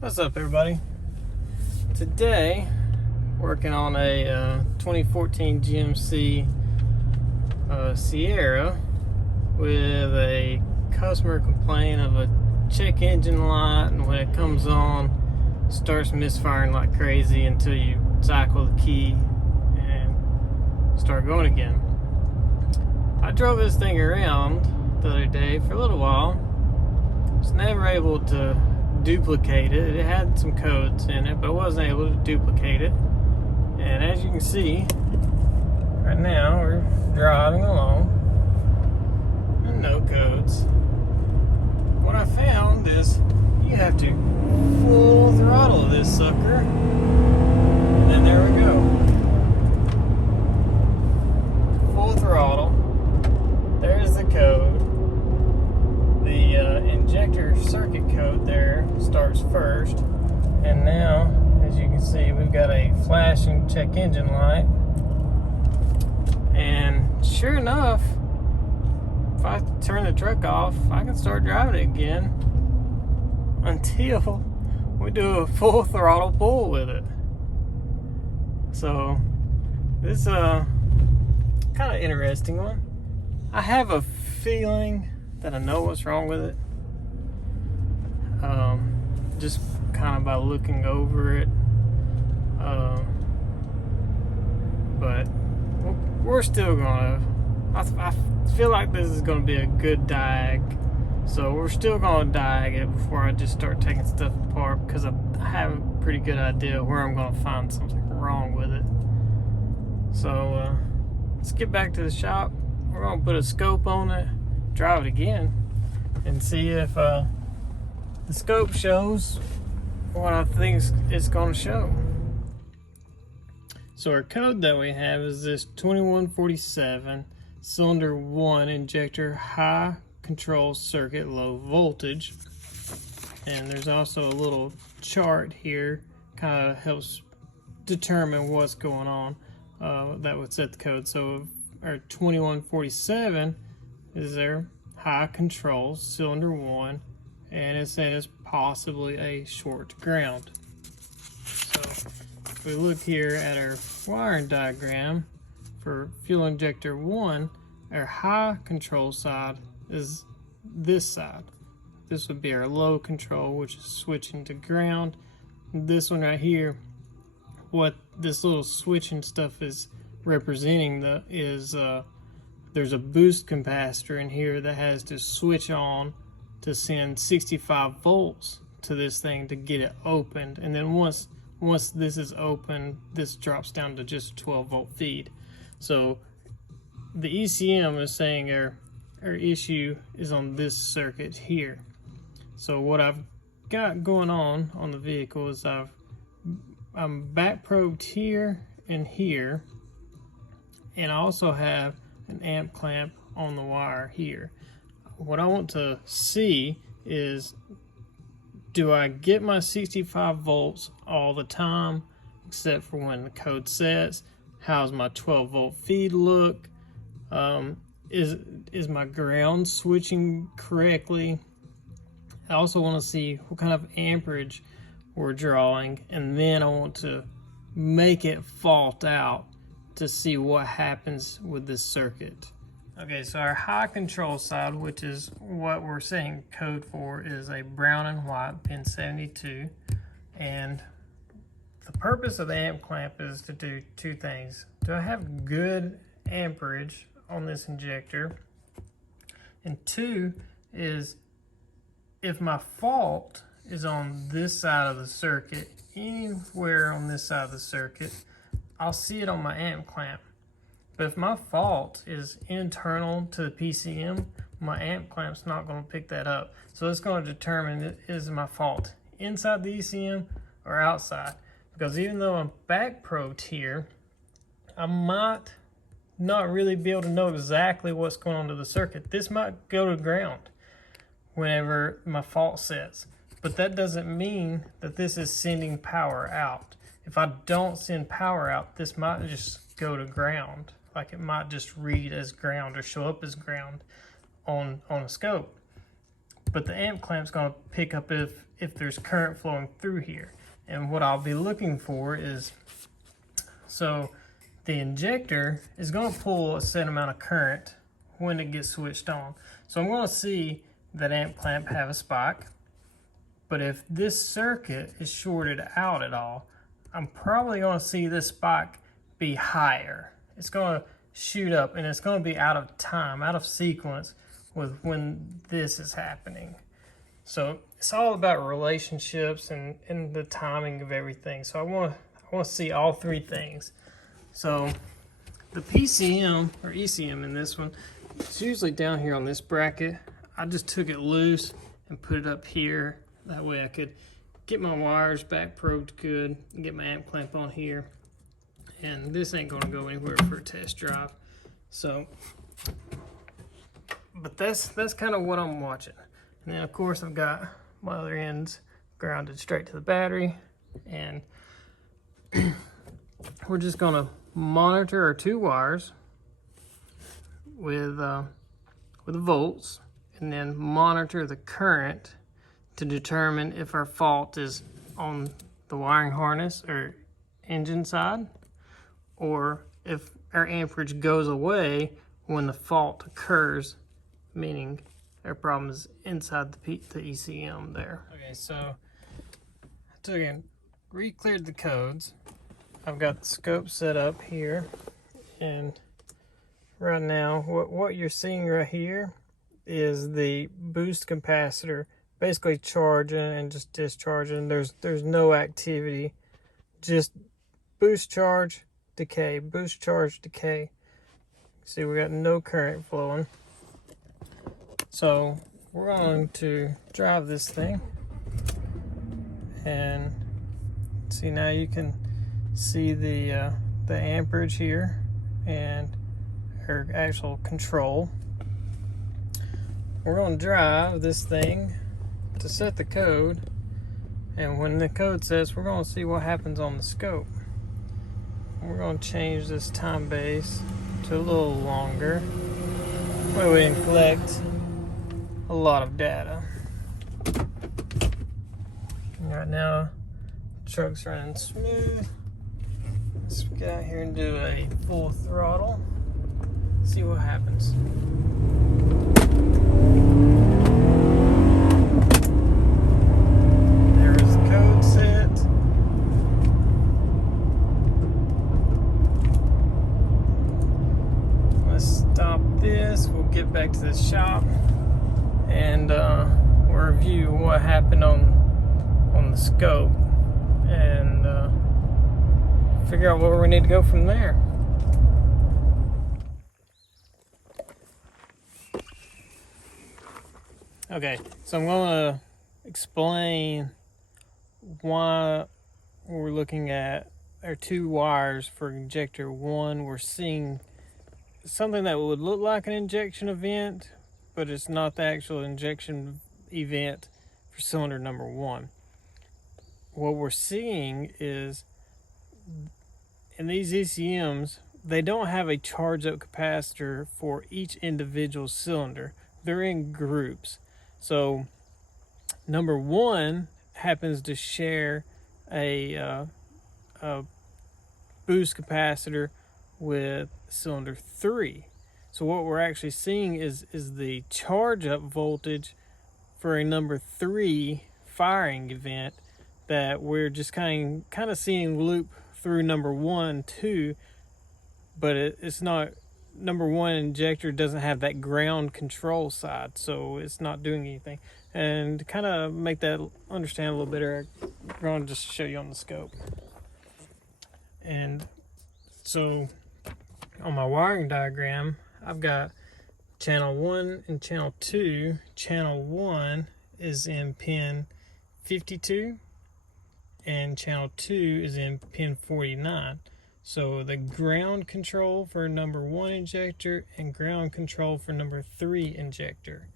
What's up, everybody? Today, working on a 2014 GMC Sierra with a customer complaint of a check engine light, and when it comes on, it starts misfiring like crazy until you cycle the key and start going again. I drove this thing around the other day for a little while. Was never able to duplicate it. It had some codes in it, but I wasn't able to duplicate it. And as you can see, right now we're driving along and no codes. What I found is you have to full throttle this sucker, and there we go. Full throttle. There's the code. The injector circuit code there starts first, and now, as you can see, we've got a flashing check engine light. And sure enough, if I turn the truck off, I can start driving it again until we do a full throttle pull with it. So this kind of interesting one. I have a feeling that I know what's wrong with it. Just kind of by looking over it. But we're still gonna, I feel like this is gonna be a good diag. So we're still gonna diag it before I just start taking stuff apart, because I have a pretty good idea where I'm gonna find something wrong with it. So let's get back to the shop. We're gonna put a scope on it, drive it again, and see if the scope shows what I think it's going to show. So our code that we have is this 2147 cylinder 1 injector high control circuit low voltage. And there's also a little chart here, kind of helps determine what's going on. That would set the code. So our 2147 is there, high control cylinder 1, and it says possibly a short ground. So if we look here at our wiring diagram for fuel injector 1, our high control side is this side. This would be our low control, which is switching to ground. This one right here, what this little switching stuff is representing is there's a boost capacitor in here that has to switch on to send 65 volts to this thing to get it opened. And then once this is open, this drops down to just a 12 volt feed. So the ECM is saying our issue is on this circuit here. So what I've got going on the vehicle is I'm back probed here and here, and I also have an amp clamp on the wire here. What I want to see is, do I get my 65 volts all the time except for when the code sets? How's my 12 volt feed look? Is my ground switching correctly? I also want to see what kind of amperage we're drawing, and then I want to make it fault out to see what happens with this circuit. Okay, so our high control side, which is what we're saying code for, is a brown and white pin 72. And the purpose of the amp clamp is to do two things. Do I have good amperage on this injector? And two is, if my fault is on this side of the circuit, anywhere on this side of the circuit, I'll see it on my amp clamp. But if my fault is internal to the PCM, my amp clamp's not going to pick that up. So it's going to determine, is my fault inside the ECM or outside? Because even though I'm back probed here, I might not really be able to know exactly what's going on to the circuit. This might go to ground whenever my fault sets. But that doesn't mean that this is sending power out. If I don't send power out, this might just go to ground. Like it might just read as ground or show up as ground on a scope. but the amp clamp's going to pick up if there's current flowing through here. And what I'll be looking for is, so the injector is going to pull a set amount of current when it gets switched on. So I'm going to see that amp clamp have a spike, but if this circuit is shorted out at all, I'm probably going to see this spike be higher. It's going to shoot up, and it's going to be out of time, out of sequence with when this is happening. So it's all about relationships and the timing of everything. So I want to see all three things. So the PCM or ECM in this one, it's usually down here on this bracket. I just took it loose and put it up here. That way I could get my wires back probed good and get my amp clamp on here. And this ain't gonna go anywhere for a test drive. So, but that's kind of what I'm watching. And then of course I've got my other ends grounded straight to the battery, and we're just gonna monitor our two wires with the volts, and then monitor the current to determine if our fault is on the wiring harness or engine side, or if our amperage goes away when the fault occurs, meaning our problem is inside the ECM there. Okay, so I took and re-cleared the codes. I've got the scope set up here, and right now what you're seeing right here is the boost capacitor basically charging and just discharging. There's no activity, just boost charge, decay, boost charge, decay. See, we got no current flowing. So we're going to drive this thing, and see, now you can see the amperage here and our actual control. We're going to drive this thing to set the code, and when the code sets, we're going to see what happens on the scope. We're going to change this time base to a little longer, where we can collect a lot of data. And right now, the truck's running smooth. Let's get out here and do a full throttle. See what happens. There is the code set. Let's stop this. We'll get back to the shop, and we'll review what happened on the scope, and figure out where we need to go from there. Okay, so I'm going to explain why we're looking at our two wires for injector one. We're seeing something that would look like an injection event, but it's not the actual injection event for cylinder number one. What we're seeing is, in these ECMs, they don't have a charge up capacitor for each individual cylinder. They're in groups. So number one happens to share a boost capacitor with cylinder 3. So what we're actually seeing is the charge up voltage for a number 3 firing event that we're just kind of seeing loop through number 1 too, but it's not. Number 1 injector doesn't have that ground control side, so it's not doing anything. And to kind of make that understand a little better, I'm going to just show you on the scope. And so on my wiring diagram, I've got channel 1 and channel 2. Channel 1 is in pin 52, and channel 2 is in pin 49. So the ground control for number 1 injector and ground control for number 3 injector.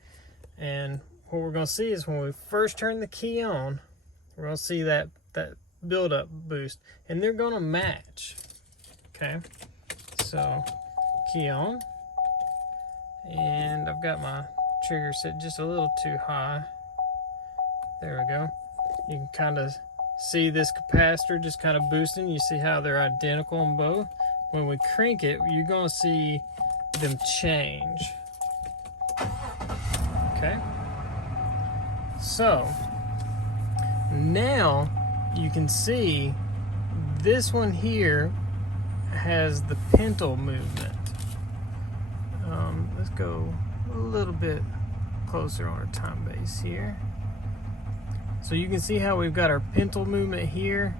And what we're going to see is when we first turn the key on, we're going to see that build-up boost, and they're going to match. Okay, so key on, and I've got my trigger set just a little too high. There we go. You can kind of see this capacitor just kind of boosting. You see how they're identical on both. When we crank it, you're going to see them change. Okay. So now you can see this one here has the pintle movement. Let's go a little bit closer on our time base here. So you can see how we've got our pintle movement here,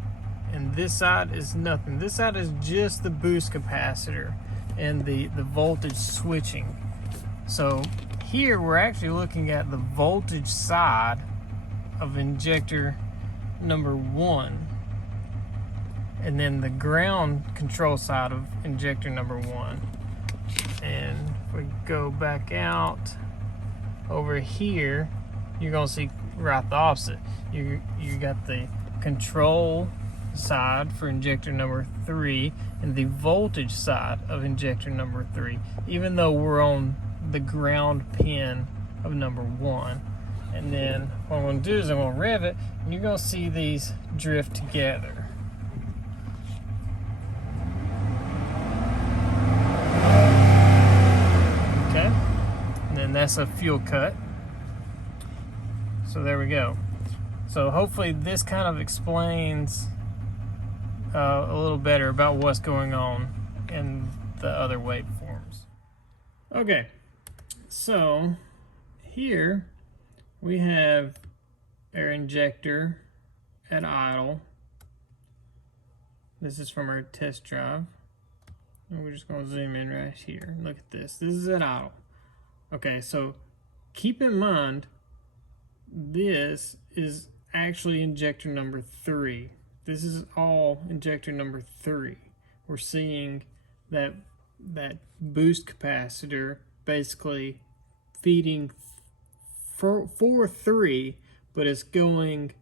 and this side is nothing. This side is just the boost capacitor and the voltage switching. So here we're actually looking at the voltage side of injector number 1, and then the ground control side of injector number 1. And if we go back out over here, you're gonna see right the opposite. You got the control side for injector number 3 and the voltage side of injector number 3, even though we're on the ground pin of number 1. And then what I'm going to do is I'm going to rev it, and you're going to see these drift together. Okay, and then that's a fuel cut. So there we go. So hopefully this kind of explains a little better about what's going on in the other waveforms. Okay, so here we have our injector at idle. This is from our test drive. And we're just going to zoom in right here. Look at this. This is at idle. Okay, so keep in mind this is actually injector number 3. This is all injector number 3. We're seeing that boost capacitor basically feeding for 3, but it's going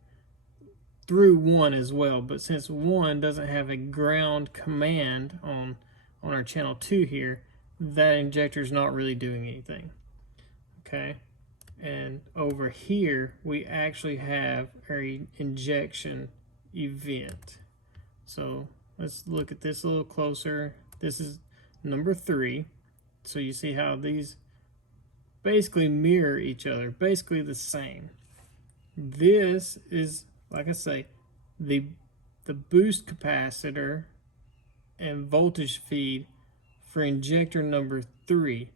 through 1 as well. But since 1 doesn't have a ground command on our channel 2 here, that injector is not really doing anything. Okay, and over here we actually have our injection event. So let's look at this a little closer. This is number 3. So you see how these basically mirror each other, basically the same. This is, like I say, the boost capacitor and voltage feed for injector number 3,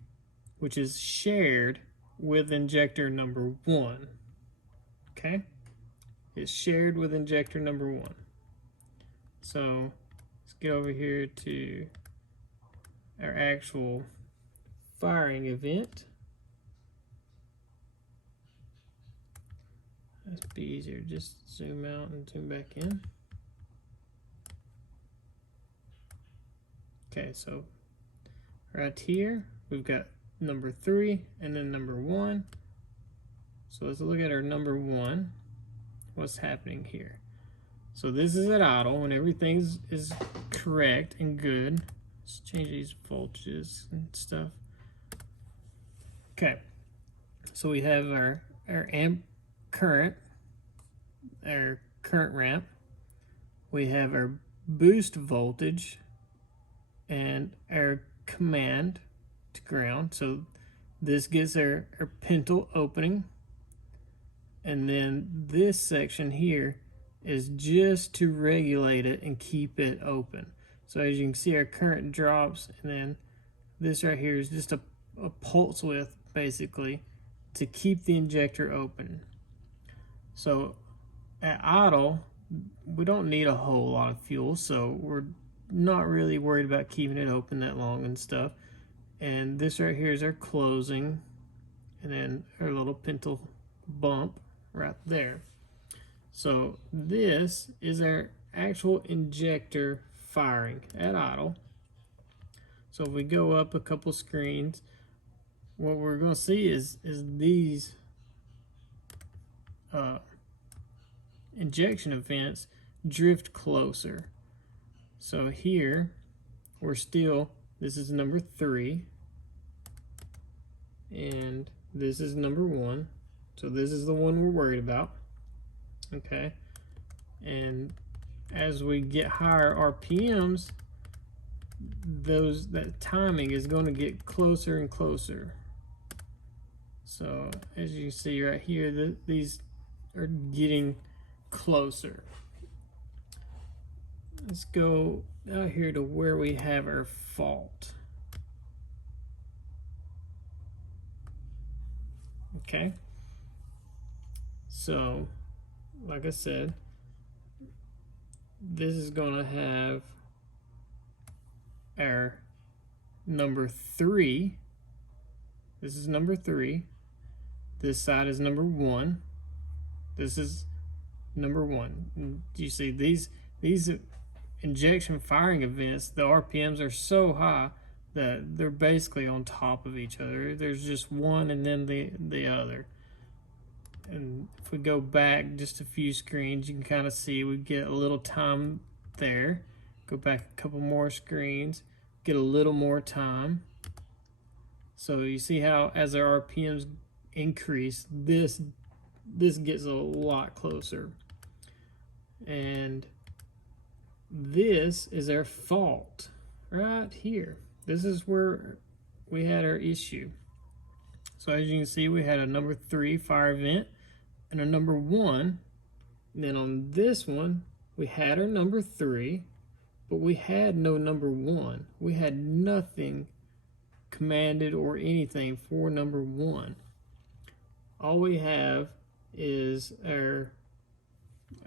which is shared with injector number 1. Okay, it's shared with injector number 1. So let's get over here to our actual firing event. That's be easier. Just zoom out and zoom back in. Okay, so right here we've got number 3 and then number 1. So let's look at our number 1. What's happening here? So this is at idle when everything is correct and good. Let's change these voltages and stuff. Okay, so we have our amp current, our current ramp. We have our boost voltage and our command to ground. So this gets our pintle opening, and then this section here is just to regulate it and keep it open. So as you can see, our current drops, and then this right here is just a pulse width basically to keep the injector open. So at idle we don't need a whole lot of fuel, so we're not really worried about keeping it open that long and stuff. And this right here is our closing, and then our little pintle bump right there. So this is our actual injector firing at idle. So if we go up a couple screens, what we're going to see is these injection events drift closer. So here we're still, this is number 3, and This is number 1. So this is the one we're worried about. Okay. And as we get higher RPMs, that timing is going to get closer and closer. So as you see right here, these are getting closer. Let's go out here to where we have our fault. Okay. So, like I said, this is going to have our number 3. This is number 3. This side is number 1. This is number 1. You see these injection firing events, the RPMs are so high that they're basically on top of each other. There's just one and then the other. And if we go back just a few screens, you can kind of see we get a little time there. Go back a couple more screens, get a little more time. So you see how as our RPMs increase, this gets a lot closer. And this is our fault right here. This is where we had our issue. So as you can see, we had a number 3 fire event and a number 1. And then on this one, we had our number 3, but we had no number 1. We had nothing commanded or anything for number 1. All we have is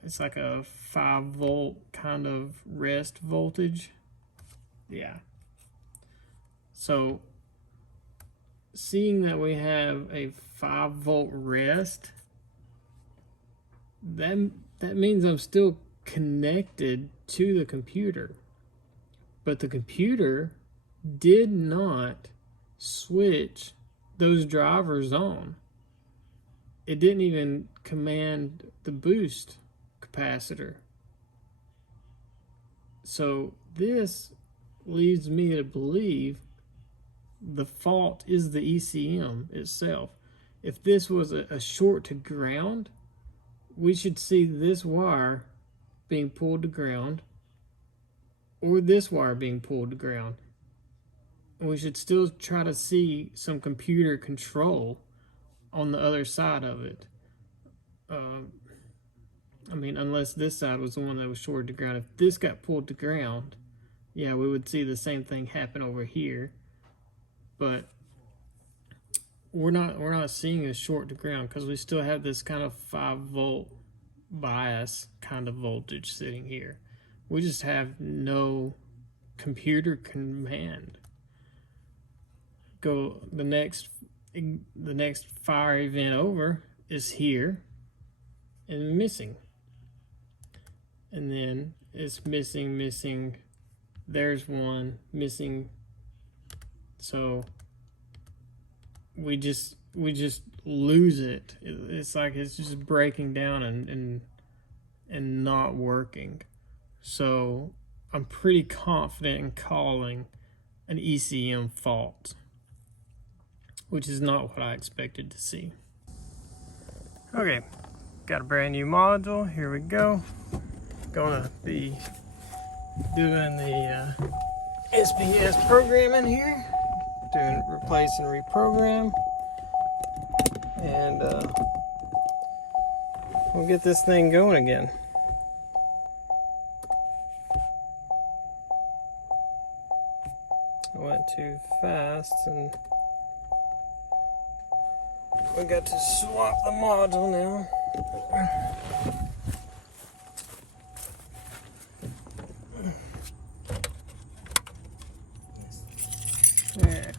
it's like a 5 volt kind of rest voltage. Yeah. So seeing that we have a 5 volt rest, that means I'm still connected to the computer. But the computer did not switch those drivers on. It didn't even command the boost capacitor. So this leads me to believe the fault is the ECM itself. If this was a short to ground, we should see this wire being pulled to ground or this wire being pulled to ground. And we should still try to see some computer control on the other side of it. I mean, unless this side was the one that was shorted to ground. If this got pulled to ground, yeah, we would see the same thing happen over here. But we're not seeing a short to ground because we still have this kind of 5 volt bias kind of voltage sitting here. We just have no computer command. Go the next fire event over is here and missing. And then it's missing. There's one missing. So we just lose it. It's like it's just breaking down and not working. So I'm pretty confident in calling an ECM fault, which is not what I expected to see. Okay, got a brand new module. Here we go. Gonna be doing the SPS programming here. Doing replace and reprogram. And we'll get this thing going again. I went too fast and we got to swap the module now. Alright.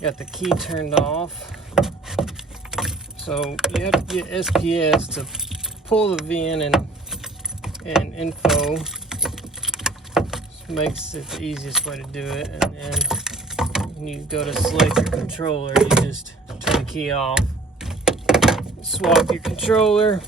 Got the key turned off. So you have to get SPS to pull the VIN and info. This makes it the easiest way to do it. And then when you go to select your controller, you just turn the key off, swap your controller.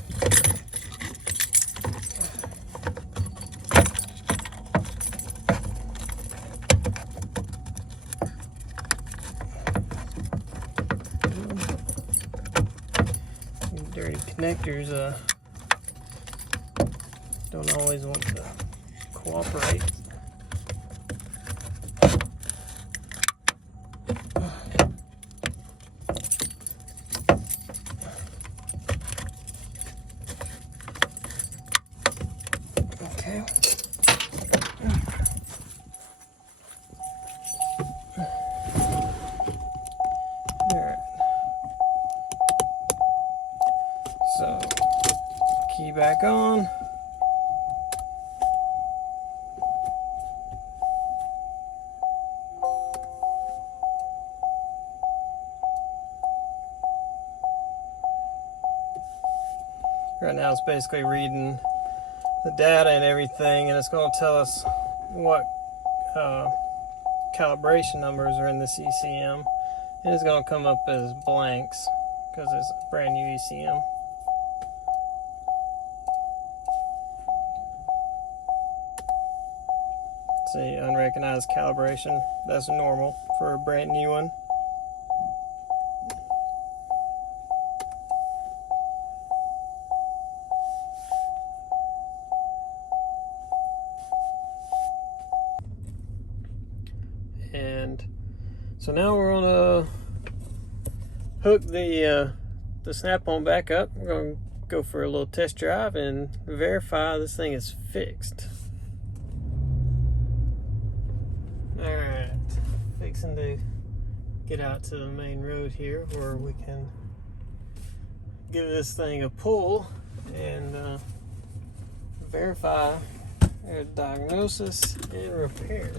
connectors don't always want to cooperate. Okay. Alright. So, key back on. Right now it's basically reading the data and everything, and it's going to tell us what calibration numbers are in this ECM, and it's going to come up as blanks because it's a brand new ECM. See, unrecognized calibration, that's normal for a brand new one. And so now we're going to hook the snap-on back up. We're going to go for a little test drive and verify this thing is fixed. Alright, fixing to get out to the main road here where we can give this thing a pull and verify diagnosis and repair.